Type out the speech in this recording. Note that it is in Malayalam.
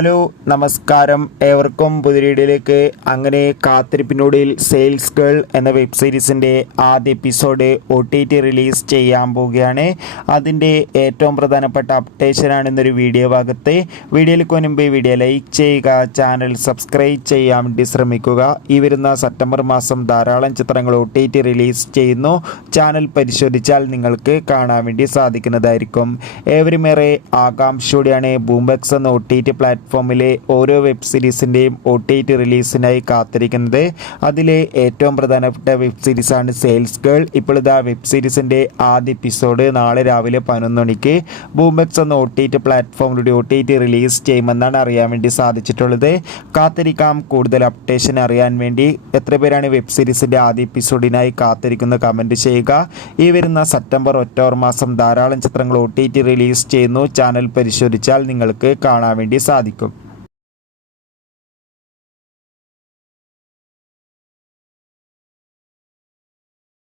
ഹലോ നമസ്കാരം, ഏവർക്കും പുതിയ വീഡിയോയിലേക്ക്. അങ്ങനെ കാത്തിരിപ്പിനൊടുവിൽ സെയിൽസ് ഗേൾ എന്ന വെബ് സീരീസിൻ്റെ ആദ്യ എപ്പിസോഡ് OTT റിലീസ് ചെയ്യാൻ പോവുകയാണ്. അതിൻ്റെ ഏറ്റവും പ്രധാനപ്പെട്ട അപ്ഡേഷനാണ് ഇന്നൊരു വീഡിയോ ഭാഗത്ത്. വീഡിയോയിലേക്ക് മുൻപ് വീഡിയോ ലൈക്ക് ചെയ്യുക, ചാനൽ സബ്സ്ക്രൈബ് ചെയ്യാൻ വേണ്ടി ശ്രമിക്കുക. ഈ വരുന്ന സെപ്റ്റംബർ മാസം ധാരാളം ചിത്രങ്ങൾ OTT റിലീസ് ചെയ്യുന്നു. ചാനൽ പരിശോധിച്ചാൽ നിങ്ങൾക്ക് കാണാൻ വേണ്ടി സാധിക്കുന്നതായിരിക്കും. ഏവരുമേറെ ആകാംക്ഷയോടെയാണ് ബൂംബെക്സ് എന്ന OTT പ്ലാറ്റ്ഫോമിലെ ഓരോ വെബ് സീരീസിൻ്റെയും OTT റിലീസിനായി കാത്തിരിക്കുന്നത്. അതിലെ ഏറ്റവും പ്രധാനപ്പെട്ട വെബ് സീരീസാണ് സെയിൽസ് ഗേൾ. ഇപ്പോൾ ഇതാ വെബ് സീരീസിൻ്റെ ആദ്യ എപ്പിസോഡ് നാളെ രാവിലെ 11 മണിക്ക് ബൂംബെക്സ് എന്ന OTT പ്ലാറ്റ്ഫോമിലൂടെ OTT റിലീസ് ചെയ്യുമെന്നാണ് അറിയാൻ വേണ്ടി സാധിച്ചിട്ടുള്ളത്. കാത്തിരിക്കാം. കൂടുതൽ അപ്ഡേഷൻ അറിയാൻ വേണ്ടി എത്ര പേരാണ് വെബ് സീരീസിൻ്റെ ആദ്യ എപ്പിസോഡിനായി കാത്തിരിക്കുന്ന കമൻറ്റ് ചെയ്യുക. ഈ വരുന്ന സെപ്റ്റംബർ ഒക്ടോബർ മാസം ധാരാളം ചിത്രങ്ങൾ OTT റിലീസ് ചെയ്യുന്നു. ചാനൽ പരിശോധിച്ചാൽ നിങ്ങൾക്ക് കാണാൻ വേണ്ടി സാധിക്കും.